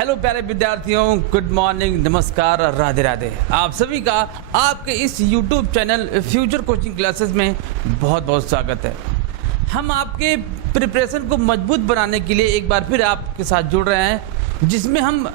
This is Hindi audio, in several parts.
हेलो प्यारे विद्यार्थियों, गुड मॉर्निंग, नमस्कार, राधे राधे। आप सभी का आपके इस YouTube channel future coaching classes में बहुत बहुत स्वागत है। हम आपके प्रिपरेशन को मजबूत बनाने के लिए एक बार फिर आपके साथ जुड़ रहे हैं, जिसमें हम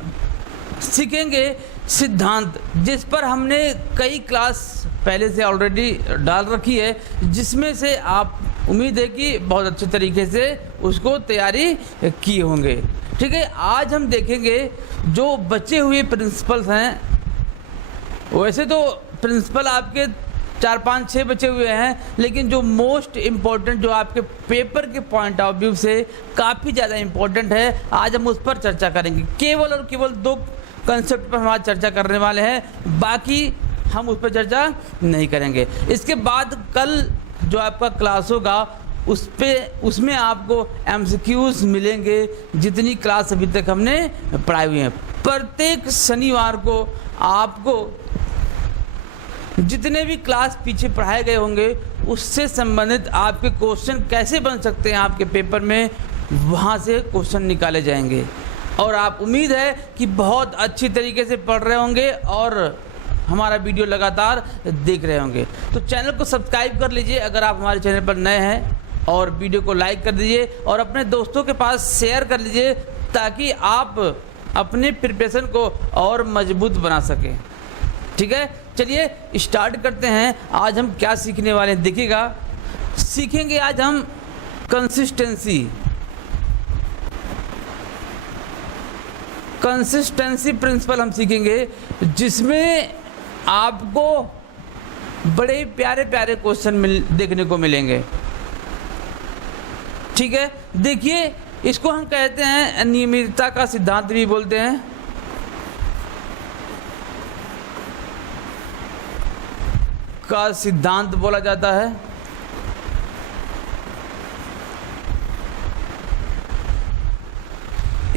सीखेंगे सिद्धांत, जिस पर हमने कई क्लास पहले से ऑलरेडी डाल रखी है, जिसमें से आप उम्मीद है कि बहुत अच्छे तरीके से उसको तैयारी किए होंगे। ठीक है, आज हम देखेंगे जो बचे हुए प्रिंसिपल्स हैं। वैसे तो प्रिंसिपल आपके 4, 5, 6 बचे हुए हैं, लेकिन जो मोस्ट इम्पोर्टेंट, जो आपके पेपर के पॉइंट ऑफ व्यू से काफ़ी ज़्यादा इम्पोर्टेंट है, आज हम उस पर चर्चा करेंगे। केवल और केवल 2 कंसेप्ट पर हम आज चर्चा करने वाले हैं, बाकी हम उस पर चर्चा नहीं करेंगे। इसके बाद कल जो आपका क्लास होगा उसमें आपको MCQs मिलेंगे, जितनी क्लास अभी तक हमने पढ़ाई हुई है। प्रत्येक शनिवार को आपको जितने भी क्लास पीछे पढ़ाए गए होंगे उससे संबंधित आपके क्वेश्चन कैसे बन सकते हैं आपके पेपर में, वहाँ से क्वेश्चन निकाले जाएंगे। और आप उम्मीद है कि बहुत अच्छी तरीके से पढ़ रहे होंगे और हमारा वीडियो लगातार देख रहे होंगे। तो चैनल को सब्सक्राइब कर लीजिए अगर आप हमारे चैनल पर नए हैं, और वीडियो को लाइक कर दीजिए और अपने दोस्तों के पास शेयर कर लीजिए, ताकि आप अपने प्रिपरेशन को और मजबूत बना सकें। ठीक है, चलिए स्टार्ट करते हैं। आज हम क्या सीखने वाले हैं देखिएगा। सीखेंगे आज हम कंसिस्टेंसी प्रिंसिपल हम सीखेंगे, जिसमें आपको बड़े प्यारे प्यारे क्वेश्चन देखने को मिलेंगे। ठीक है, देखिए, इसको हम कहते हैं नियमितता का सिद्धांत भी बोलते हैं। का सिद्धांत बोला जाता है।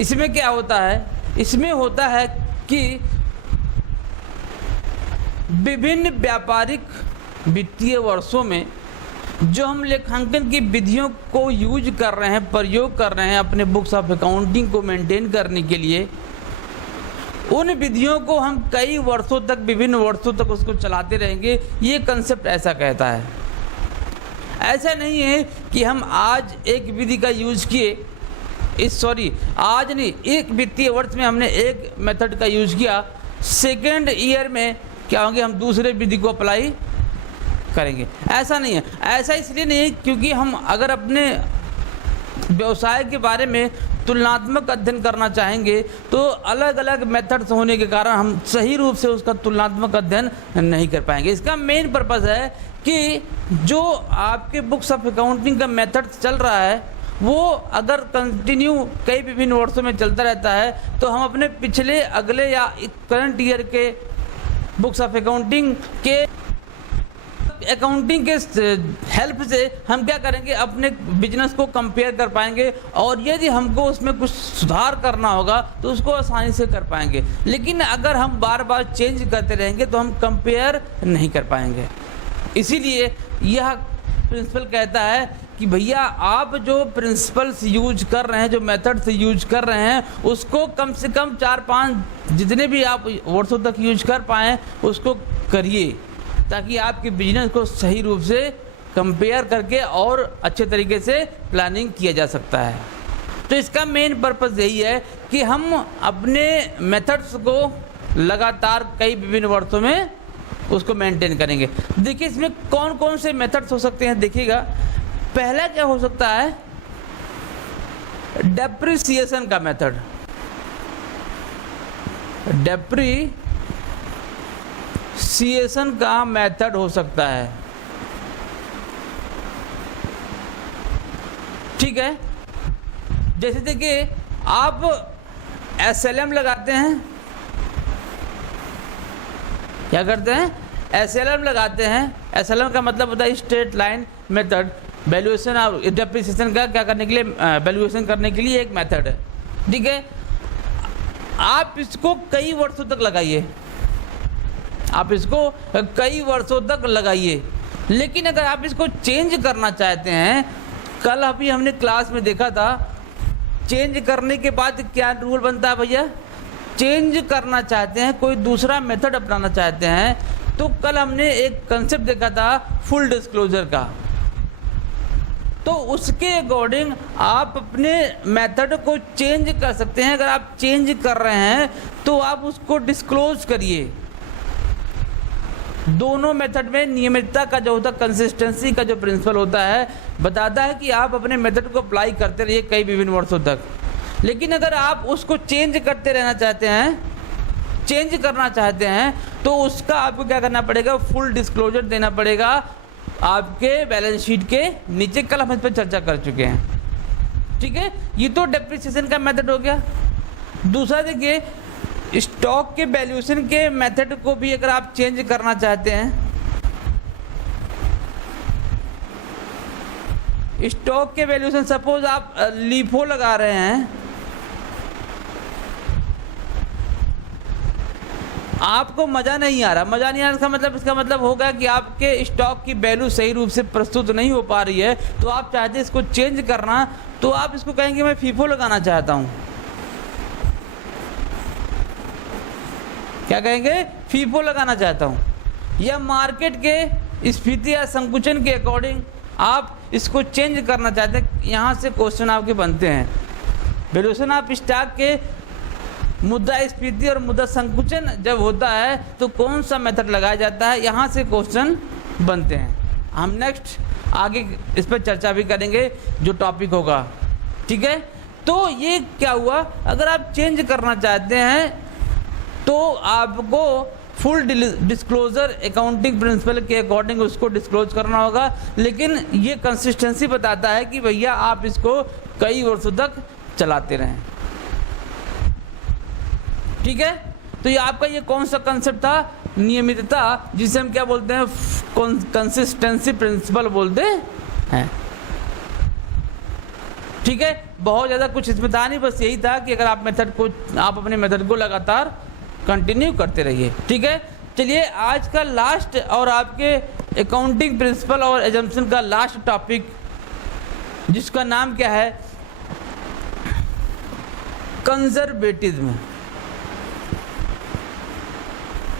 इसमें क्या होता है? इसमें होता है कि विभिन्न व्यापारिक वित्तीय वर्षों में जो हम लेखांकन की विधियों को यूज कर रहे हैं, प्रयोग कर रहे हैं अपने बुक्स ऑफ अकाउंटिंग को मेंटेन करने के लिए, उन विधियों को हम कई वर्षों तक, विभिन्न वर्षों तक उसको चलाते रहेंगे। ये कंसेप्ट ऐसा कहता है। ऐसा नहीं है कि हम आज एक विधि का यूज किए, आज नहीं, एक वित्तीय वर्ष में हमने एक मेथड का यूज किया, सेकेंड ईयर में क्या होंगे, हम दूसरे विधि को अप्लाई करेंगे। ऐसा नहीं है। ऐसा इसलिए नहीं है क्योंकि हम अगर अपने व्यवसाय के बारे में तुलनात्मक अध्ययन करना चाहेंगे तो अलग अलग मेथड्स होने के कारण हम सही रूप से उसका तुलनात्मक अध्ययन नहीं कर पाएंगे। इसका मेन पर्पस है कि जो आपके बुक्स ऑफ अकाउंटिंग का मेथड चल रहा है, वो अगर कंटिन्यू कई विभिन्न वर्षों में चलता रहता है, तो हम अपने पिछले, अगले या करंट ईयर के बुक्स ऑफ अकाउंटिंग के हेल्प से हम क्या करेंगे, अपने बिजनेस को कंपेयर कर पाएंगे, और यदि हमको उसमें कुछ सुधार करना होगा तो उसको आसानी से कर पाएंगे। लेकिन अगर हम बार बार चेंज करते रहेंगे तो हम कंपेयर नहीं कर पाएंगे। इसीलिए यह प्रिंसिपल कहता है कि भैया, आप जो प्रिंसिपल्स यूज कर रहे हैं, जो मेथड्स यूज कर रहे हैं, उसको कम से कम 4-5 जितने भी आप वर्षों तक यूज कर पाएँ उसको करिए, ताकि आपके बिजनेस को सही रूप से कंपेयर करके और अच्छे तरीके से प्लानिंग किया जा सकता है। तो इसका मेन पर्पस यही है कि हम अपने मेथड्स को लगातार कई विभिन्न वर्षों में उसको मेंटेन करेंगे। देखिए, इसमें कौन कौन से मेथड्स हो सकते हैं देखिएगा। पहला क्या हो सकता है, डेप्रिसिएशन का मेथड। डेप्रिसिएशन का मेथड हो सकता है। ठीक है, जैसे देखिए, आप SLM लगाते हैं, क्या करते हैं, SLM लगाते हैं। SLM का मतलब होता है स्ट्रेट लाइन मेथड। वैल्यूएशन और डेप्रिसिएशन का क्या करने के लिए, वैल्यूएशन करने के लिए एक मेथड है। ठीक है, आप इसको कई वर्षों तक लगाइए, लेकिन अगर आप इसको चेंज करना चाहते हैं, कल अभी हमने क्लास में देखा था, चेंज करने के बाद क्या रूल बनता है भैया, चेंज करना चाहते हैं, कोई दूसरा मेथड अपनाना चाहते हैं, तो कल हमने एक कंसेप्ट देखा था फुल डिस्क्लोजर का। तो उसके अकॉर्डिंग आप अपने मेथड को चेंज कर सकते हैं। अगर आप चेंज कर रहे हैं तो आप उसको डिस्क्लोज करिए। दोनों मेथड में नियमितता का जो होता है, कंसिस्टेंसी का जो प्रिंसिपल होता है, बताता है कि आप अपने मेथड को अप्लाई करते रहिए कई विभिन्न वर्षों तक। लेकिन अगर आप उसको चेंज करते रहना चाहते हैं, चेंज करना चाहते हैं, तो उसका आपको क्या करना पड़ेगा, फुल डिस्क्लोजर देना पड़ेगा आपके बैलेंस शीट के नीचे। कल हम इस पर चर्चा कर चुके हैं, ठीक है। ये तो डेप्रिसिएशन का मेथड हो गया। दूसरा देखिए, स्टॉक के वैल्यूएशन के मेथड को भी अगर आप चेंज करना चाहते हैं, स्टॉक के वैल्यूएशन, सपोज आप लीफो लगा रहे हैं, आपको मज़ा नहीं आ रहा, मज़ा नहीं आ रहा मतलब इसका मतलब होगा कि आपके स्टॉक की वैल्यू सही रूप से प्रस्तुत नहीं हो पा रही है, तो आप चाहते हैं इसको चेंज करना, तो आप इसको कहेंगे मैं फीफो लगाना चाहता हूँ। क्या कहेंगे, फीफो लगाना चाहता हूँ। या मार्केट के स्फीति या संकुचन के अकॉर्डिंग आप इसको चेंज करना चाहते हैं। यहाँ से क्वेश्चन आपके बनते हैं, वैल्यूएशन ऑफ स्टॉक के मुद्रास्फीति और मुद्रा संकुचन जब होता है तो कौन सा मेथड लगाया जाता है, यहाँ से क्वेश्चन बनते हैं। हम नेक्स्ट आगे इस पर चर्चा भी करेंगे जो टॉपिक होगा, ठीक है। तो ये क्या हुआ, अगर आप चेंज करना चाहते हैं तो आपको फुल डिस्क्लोजर अकाउंटिंग प्रिंसिपल के अकॉर्डिंग उसको डिस्क्लोज करना होगा। लेकिन ये कंसिस्टेंसी बताता है कि भैया आप इसको कई वर्षों तक चलाते रहें, ठीक है। तो ये आपका ये कौन सा कंसेप्ट था, नियमितता, जिसे हम क्या बोलते हैं, कंसिस्टेंसी प्रिंसिपल बोलते हैं, ठीक है। बहुत ज़्यादा कुछ इसमें था नहीं, बस यही था कि अगर आप अपने मेथड को लगातार कंटिन्यू करते रहिए, ठीक है। चलिए आज का लास्ट और आपके अकाउंटिंग प्रिंसिपल और एजम्पशन का लास्ट टॉपिक, जिसका नाम क्या है, कंजर्वेटिज्म।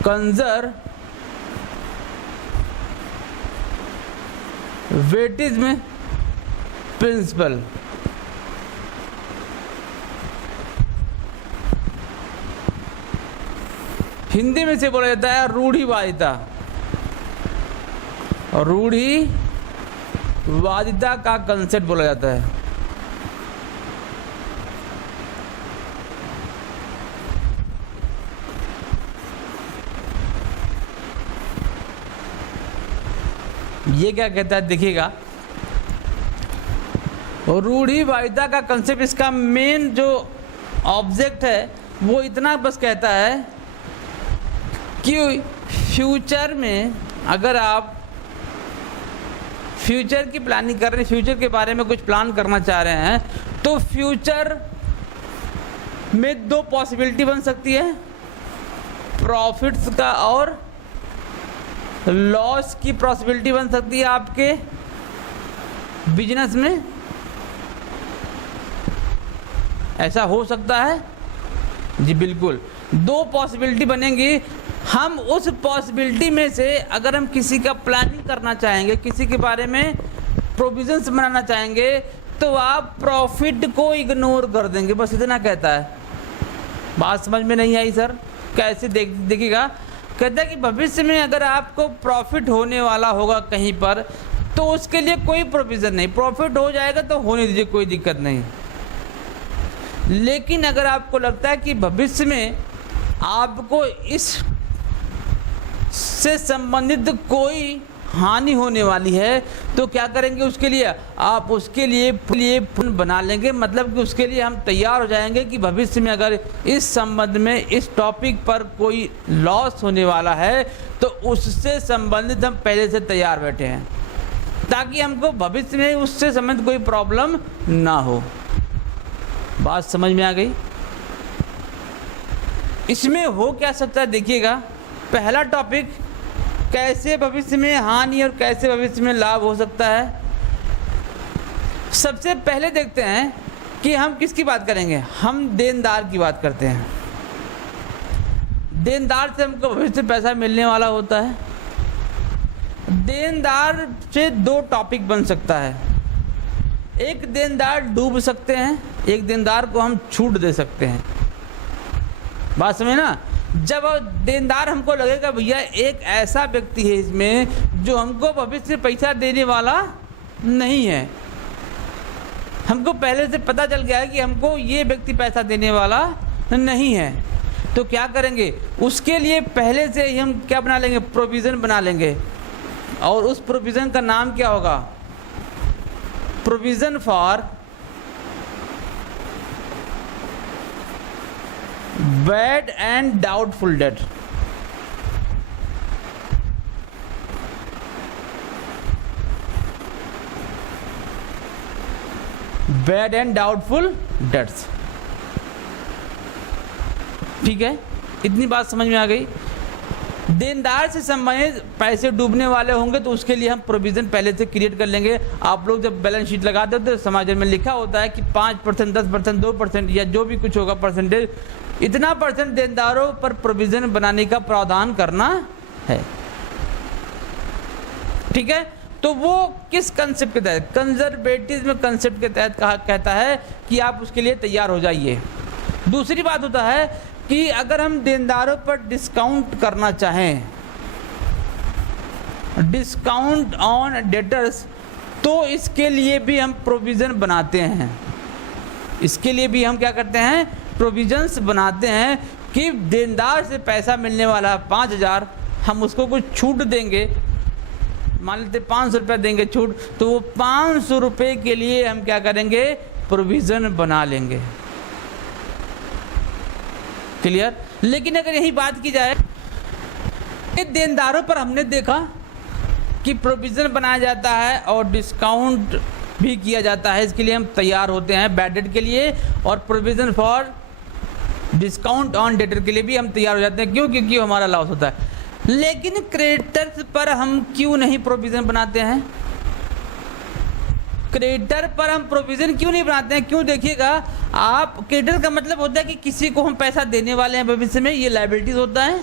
Conservatism principal. हिंदी में से बोला जाता है रूढ़िवादिता। रूढ़िवादिता का कंसेप्ट बोला जाता है। ये क्या कहता है देखिएगा, रूढ़िवादिता का कंसेप्ट, इसका मेन जो ऑब्जेक्ट है वो इतना बस कहता है कि फ्यूचर में अगर आप फ्यूचर की प्लानिंग कर रहे हैं, फ्यूचर के बारे में कुछ प्लान करना चाह रहे हैं, तो फ्यूचर में दो पॉसिबिलिटी बन सकती है, प्रॉफिट्स का और लॉस की पॉसिबिलिटी बन सकती है आपके बिजनेस में। ऐसा हो सकता है जी, बिल्कुल दो पॉसिबिलिटी बनेंगी। हम उस पॉसिबिलिटी में से अगर हम किसी का प्लानिंग करना चाहेंगे, किसी के बारे में प्रोविजंस बनाना चाहेंगे, तो आप प्रॉफिट को इग्नोर कर देंगे, बस इतना कहता है। बात समझ में नहीं आई सर, कैसे देखिएगा, कहता है कि भविष्य में अगर आपको प्रॉफिट होने वाला होगा कहीं पर, तो उसके लिए कोई प्रोविज़न नहीं, प्रॉफिट हो जाएगा तो होने दीजिए, कोई दिक्कत नहीं। लेकिन अगर आपको लगता है कि भविष्य में आपको इस से संबंधित कोई हानि होने वाली है, तो क्या करेंगे, उसके लिए आप उसके लिए प्लान बना लेंगे। मतलब कि उसके लिए हम तैयार हो जाएंगे कि भविष्य में अगर इस संबंध में, इस टॉपिक पर कोई लॉस होने वाला है, तो उससे संबंधित हम पहले से तैयार बैठे हैं, ताकि हमको भविष्य में उससे संबंधित कोई प्रॉब्लम ना हो। बात समझ में आ गई। इसमें हो क्या सकता है देखिएगा, पहला टॉपिक, कैसे भविष्य में हानि और कैसे भविष्य में लाभ हो सकता है। सबसे पहले देखते हैं कि हम किसकी बात करेंगे, हम देनदार की बात करते हैं। देनदार से हमको भविष्य में पैसा मिलने वाला होता है। देनदार से दो टॉपिक बन सकता है, एक देनदार डूब सकते हैं, एक देनदार को हम छूट दे सकते हैं। बात समझे ना? जब देनदार हमको लगेगा भैया एक ऐसा व्यक्ति है इसमें जो हमको भविष्य में पैसा देने वाला नहीं है, हमको पहले से पता चल गया है कि हमको ये व्यक्ति पैसा देने वाला नहीं है, तो क्या करेंगे? उसके लिए पहले से ही हम क्या बना लेंगे? प्रोविज़न बना लेंगे। और उस प्रोविज़न का नाम क्या होगा? Provision for bad and doubtful debt. Bad and doubtful debts. ठीक है, इतनी बात समझ में आ गई। देनदार से संबंधित पैसे डूबने वाले होंगे तो उसके लिए हम प्रोविज़न पहले से क्रिएट कर लेंगे। आप लोग जब बैलेंस शीट लगाते हो तो समाचार में लिखा होता है कि 5%, 10%, 2% या जो भी कुछ होगा परसेंटेज, इतना परसेंट देनदारों पर प्रोविज़न बनाने का प्रावधान करना है। ठीक है, तो वो किस कंसेप्ट के तहत? कंजर्वेटिज्म कंसेप्ट के तहत कहता है कि आप उसके लिए तैयार हो जाइए। दूसरी बात होता है कि अगर हम देनदारों पर डिस्काउंट करना चाहें, डिस्काउंट ऑन डेटर्स, तो इसके लिए भी हम प्रोविज़न बनाते हैं। इसके लिए भी हम क्या करते हैं? प्रोविजंस बनाते हैं कि देनदार से पैसा मिलने वाला 5,000, हम उसको कुछ छूट देंगे, मान लेते 500 रुपये देंगे छूट, तो वो 500 रुपये के लिए हम क्या करेंगे? प्रोविज़न बना लेंगे। क्लियर? लेकिन अगर यही बात की जाए कि देनदारों पर हमने देखा कि प्रोविज़न बनाया जाता है और डिस्काउंट भी किया जाता है, इसके लिए हम तैयार होते हैं बैड डेट के लिए, और provision for discount on debtor के लिए भी हम तैयार हो जाते हैं। क्यों? क्योंकि हमारा लॉस होता है। लेकिन क्रेडिटर्स पर हम क्यों नहीं प्रोविज़न बनाते हैं? क्रेडिटर पर हम प्रोविज़न क्यों नहीं बनाते हैं? क्यों? देखिएगा आप, क्रेडिटर का मतलब होता है कि किसी को हम पैसा देने वाले हैं भविष्य में, ये लायबिलिटीज होता है।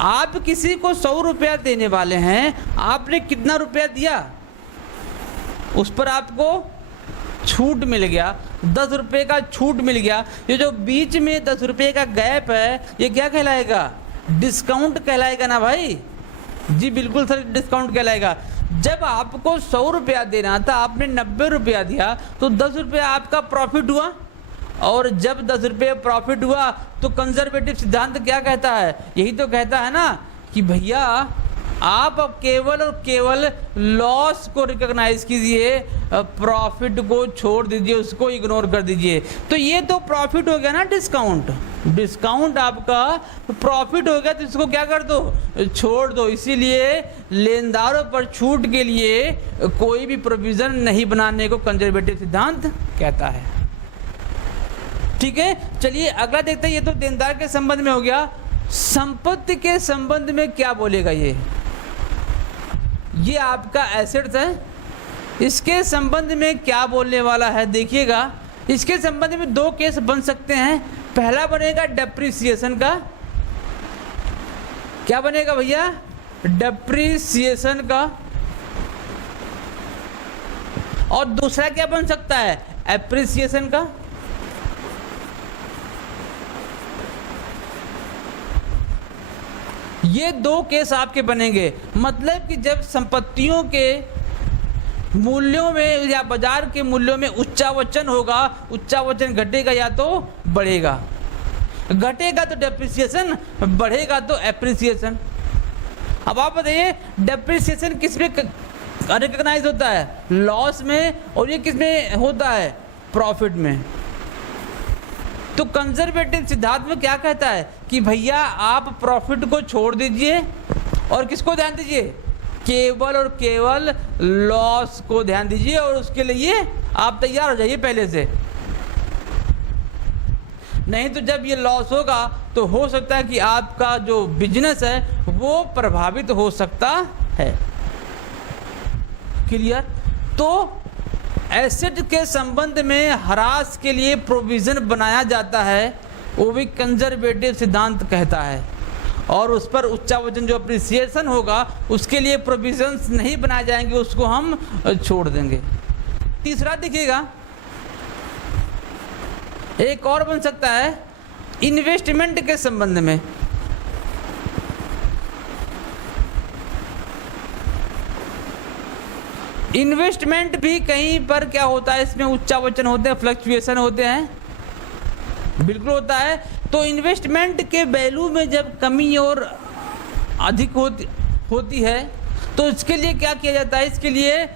आप किसी को 100 रुपया देने वाले हैं, आपने कितना रुपया दिया, उस पर आपको छूट मिल गया, 10 रुपये का छूट मिल गया। ये जो बीच में 10 रुपये का गैप है, ये क्या कहलाएगा? डिस्काउंट कहलाएगा ना भाई? जी बिल्कुल सर, डिस्काउंट कहलाएगा। जब आपको 100 रुपया देना था, आपने 90 रुपया दिया, तो 10 रुपया आपका प्रॉफिट हुआ। और जब 10 रुपये प्रॉफिट हुआ तो कंजर्वेटिव सिद्धांत क्या कहता है? यही तो कहता है ना कि भैया आप अब केवल और केवल लॉस को रिकॉग्नाइज कीजिए, प्रॉफिट को छोड़ दीजिए, उसको इग्नोर कर दीजिए। तो ये तो प्रॉफिट हो गया ना, डिस्काउंट। डिस्काउंट आपका प्रॉफिट हो गया, तो इसको क्या कर दो? छोड़ दो। इसीलिए लेनदारों पर छूट के लिए कोई भी प्रोविज़न नहीं बनाने को कंजर्वेटिव सिद्धांत कहता है। ठीक है, चलिए अगला देखते हैं। ये तो देनदार के संबंध में हो गया। संपत्ति के संबंध में क्या बोलेगा? ये आपका एसेट्स है, इसके संबंध में क्या बोलने वाला है? देखिएगा, इसके संबंध में दो केस बन सकते हैं। पहला बनेगा डेप्रिसिएशन का। क्या बनेगा भैया? डेप्रिसिएशन का। और दूसरा क्या बन सकता है? एप्रिसिएशन का। ये दो केस आपके बनेंगे। मतलब कि जब संपत्तियों के मूल्यों में या बाजार के मूल्यों में उच्चावचन होगा, उच्चावचन घटेगा या तो बढ़ेगा, घटेगा तो डेप्रिसिएशन, बढ़ेगा तो एप्रिसिएशन। अब आप बताइए डेप्रिसिएशन किस में रिकॉग्नाइज होता है? लॉस में। और ये किस में होता है? प्रॉफिट में। तो कंजर्वेटिव सिद्धांत में क्या कहता है कि भैया आप प्रॉफिट को छोड़ दीजिए और किसको ध्यान दीजिए? केवल और केवल लॉस को ध्यान दीजिए, और उसके लिए आप तैयार हो जाइए पहले से। नहीं तो जब ये लॉस होगा तो हो सकता है कि आपका जो बिजनेस है वो प्रभावित हो सकता है। क्लियर? तो एसेट के संबंध में ह्रास के लिए प्रोविज़न बनाया जाता है, वो भी कंजर्वेटिव सिद्धांत कहता है, और उस पर उच्चावचन जो अप्रिसिएशन होगा उसके लिए प्रोविजंस नहीं बनाए जाएंगे, उसको हम छोड़ देंगे। तीसरा देखिएगा, एक और बन सकता है इन्वेस्टमेंट के संबंध में। इन्वेस्टमेंट भी कहीं पर क्या होता है, इसमें उच्चावचन होते हैं, फ्लक्चुएशन होते हैं, बिल्कुल होता है। तो इन्वेस्टमेंट के वैल्यू में जब कमी और अधिक होती है तो इसके लिए क्या किया जाता है, इसके लिए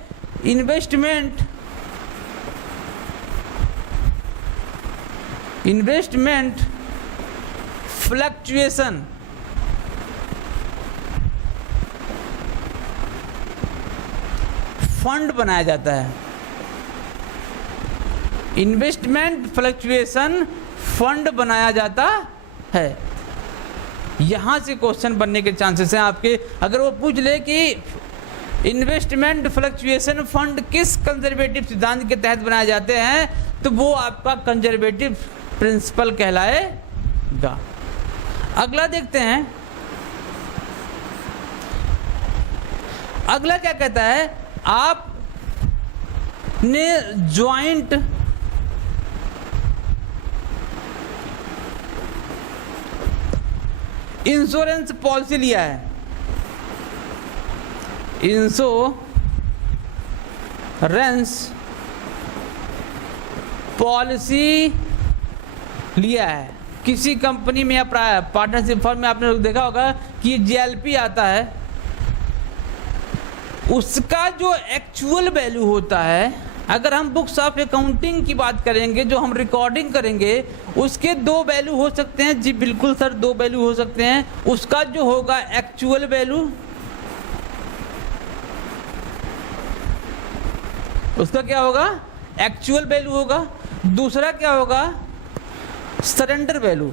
इन्वेस्टमेंट फ्लक्चुएशन फंड बनाया जाता है। इन्वेस्टमेंट फ्लक्चुएशन फंड बनाया जाता है। यहां से क्वेश्चन बनने के चांसेस हैं आपके। अगर वो पूछ ले कि इन्वेस्टमेंट फ्लक्चुएशन फंड किस कंजर्वेटिव सिद्धांत के तहत बनाए जाते हैं, तो वो आपका कंजर्वेटिव प्रिंसिपल कहलाएगा। अगला देखते हैं, अगला क्या कहता है, आपने ज्वाइंट इंश्योरेंस पॉलिसी लिया है, इंश्योरेंस पॉलिसी लिया है किसी कंपनी में या पार्टनरशिप फर्म में। आपने देखा होगा कि JLP आता है, उसका जो एक्चुअल वैल्यू होता है, अगर हम बुक्स ऑफ अकाउंटिंग की बात करेंगे, जो हम रिकॉर्डिंग करेंगे, उसके दो वैल्यू हो सकते हैं। जी बिल्कुल सर, दो वैल्यू हो सकते हैं। उसका जो होगा एक्चुअल वैल्यू, उसका क्या होगा, एक्चुअल वैल्यू होगा। दूसरा क्या होगा, सरेंडर वैल्यू।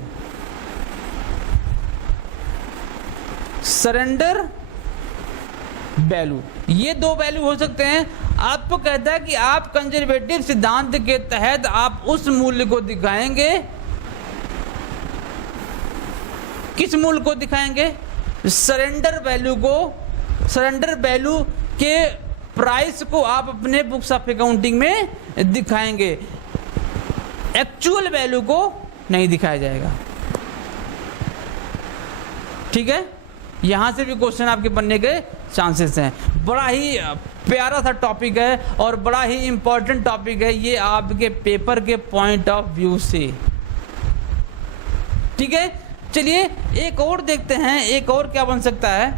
सरेंडर वैल्यू, ये दो वैल्यू हो सकते हैं। आपको कहता है कि आप कंजर्वेटिव सिद्धांत के तहत आप उस मूल्य को दिखाएंगे, किस मूल्य को दिखाएंगे, सरेंडर वैल्यू को। सरेंडर वैल्यू के प्राइस को आप अपने बुक्स ऑफ अकाउंटिंग में दिखाएंगे, एक्चुअल वैल्यू को नहीं दिखाया जाएगा। ठीक है, यहां से भी क्वेश्चन आपके बनने के चांसेस हैं। बड़ा ही प्यारा सा टॉपिक है और बड़ा ही इंपॉर्टेंट टॉपिक है ये आपके पेपर के पॉइंट ऑफ व्यू से। ठीक है, चलिए एक और देखते हैं, एक और क्या बन सकता है।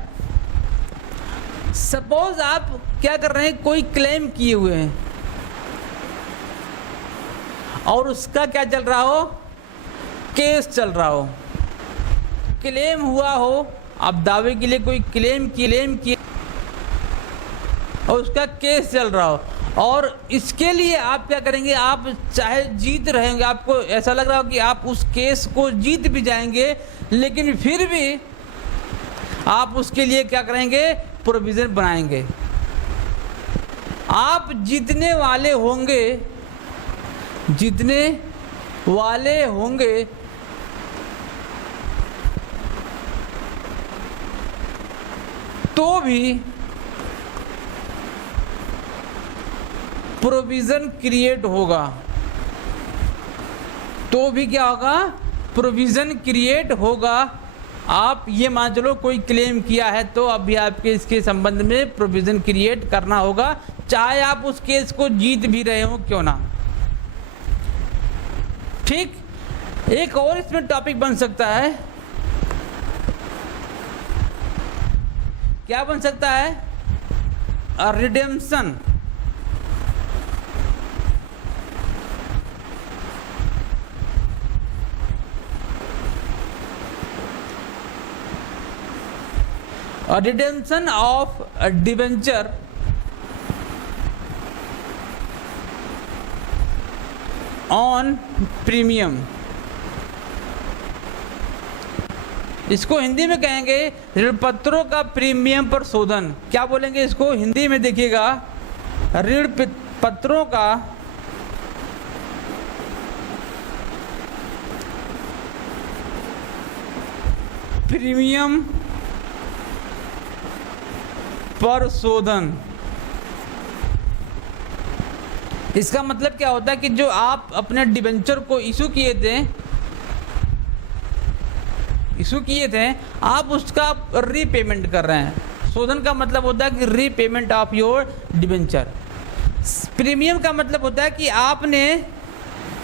सपोज आप क्या कर रहे हैं, कोई क्लेम किए हुए हैं और उसका क्या चल रहा हो, केस चल रहा हो, क्लेम हुआ हो, आप दावे के लिए कोई क्लेम किए और उसका केस चल रहा हो, और इसके लिए आप क्या करेंगे, आप चाहे जीत रहेंगे, आपको ऐसा लग रहा हो कि आप उस केस को जीत भी जाएंगे, लेकिन फिर भी आप उसके लिए क्या करेंगे, प्रोविजन बनाएंगे। आप जीतने वाले होंगे तो भी प्रोविजन क्रिएट होगा, तो भी क्या होगा, प्रोविजन क्रिएट होगा। आप ये मान चलो कोई क्लेम किया है तो अभी आपके इसके संबंध में प्रोविजन क्रिएट करना होगा, चाहे आप उस केस को जीत भी रहे हो क्यों ना। ठीक, एक और इसमें टॉपिक बन सकता है, क्या बन सकता है, redemption. Redemption of debenture on premium. इसको हिंदी में कहेंगे ऋण पत्रों का प्रीमियम पर शोधन। क्या बोलेंगे इसको हिंदी में, देखिएगा, ऋण पत्रों का प्रीमियम पर शोधन। इसका मतलब क्या होता है कि जो आप अपने डिबेंचर को इशू किए थे आप उसका रीपेमेंट कर रहे हैं। शोधन का मतलब होता है कि repayment of your debenture. Premium का मतलब होता है कि आपने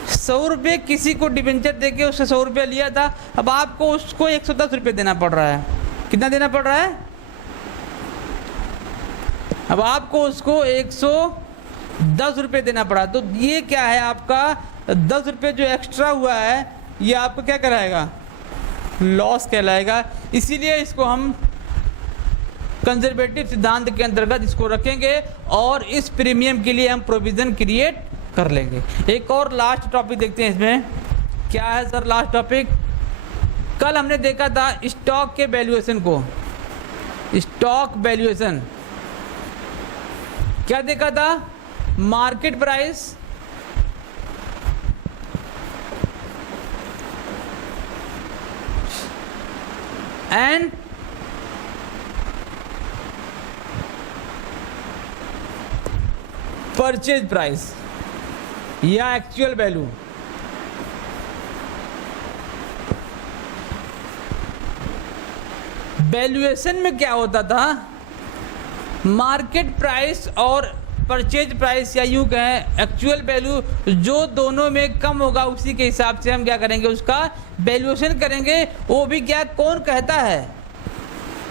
100 रुपये किसी को डिबेंचर देके उससे 100 रुपये लिया था, अब आपको उसको 110 रुपये देना पड़ रहा है। कितना देना पड़ रहा है? अब आपको उसको 110 रुपये देना पड़ा। तो ये क्या है, आपका 10 रुपये जो एक्स्ट्रा हुआ है ये आपको क्या कराएगा? लॉस कहलाएगा। इसीलिए इसको हम कंजर्वेटिव सिद्धांत के अंतर्गत इसको रखेंगे और इस प्रीमियम के लिए हम प्रोविजन क्रिएट कर लेंगे। एक और लास्ट टॉपिक देखते हैं इसमें। क्या है सर लास्ट टॉपिक? कल हमने देखा था स्टॉक के वैल्यूएशन को। स्टॉक वैल्यूएशन क्या देखा था? Market price and purchase price या एक्चुअल वैल्यू। वैल्यूएशन में क्या होता था? मार्केट प्राइस और परचेज प्राइस या यूं कहें एक्चुअल वैल्यू, जो दोनों में कम होगा उसी के हिसाब से हम क्या करेंगे? उसका वैल्यूएशन करेंगे। वो भी क्या कौन कहता है?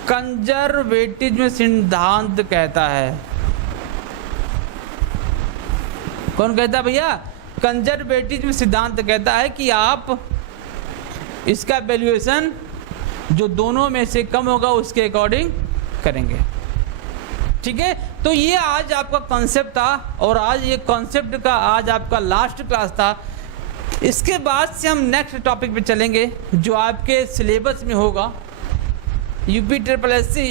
कंजर्वेटिव में सिद्धांत कहता है। कौन कहता है भैया? कंजर्वेटिव में सिद्धांत कहता है कि आप इसका वैल्यूएशन जो दोनों में से कम होगा उसके अकॉर्डिंग करेंगे। ठीक है, तो ये आज आपका कॉन्सेप्ट था और आज ये कॉन्सेप्ट का आज आपका लास्ट क्लास था। इसके बाद से हम नेक्स्ट टॉपिक पे चलेंगे जो आपके सिलेबस में होगा। UPSSC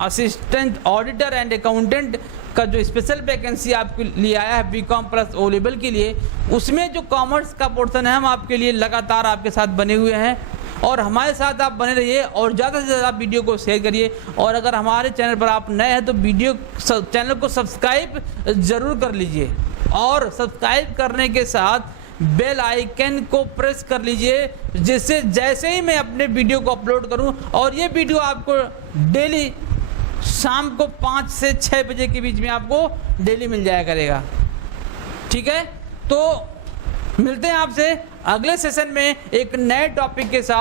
assistant auditor and accountant का जो स्पेशल वैकेंसी आपके लिए आया है BCom प्लस O लेवल के लिए, उसमें जो कॉमर्स का पोर्शन है हम आपके लिए लगातार आपके साथ बने हुए हैं और हमारे साथ आप बने रहिए और ज़्यादा से ज़्यादा वीडियो को शेयर करिए। और अगर हमारे चैनल पर आप नए हैं तो चैनल को सब्सक्राइब ज़रूर कर लीजिए और सब्सक्राइब करने के साथ बेल आइकन को प्रेस कर लीजिए, जिससे जैसे ही मैं अपने वीडियो को अपलोड करूं और ये वीडियो आपको डेली शाम को 5 से 6 बजे के बीच में आपको डेली मिल जाया करेगा। ठीक है, तो मिलते हैं आपसे अगले सेशन में एक नए टॉपिक के साथ।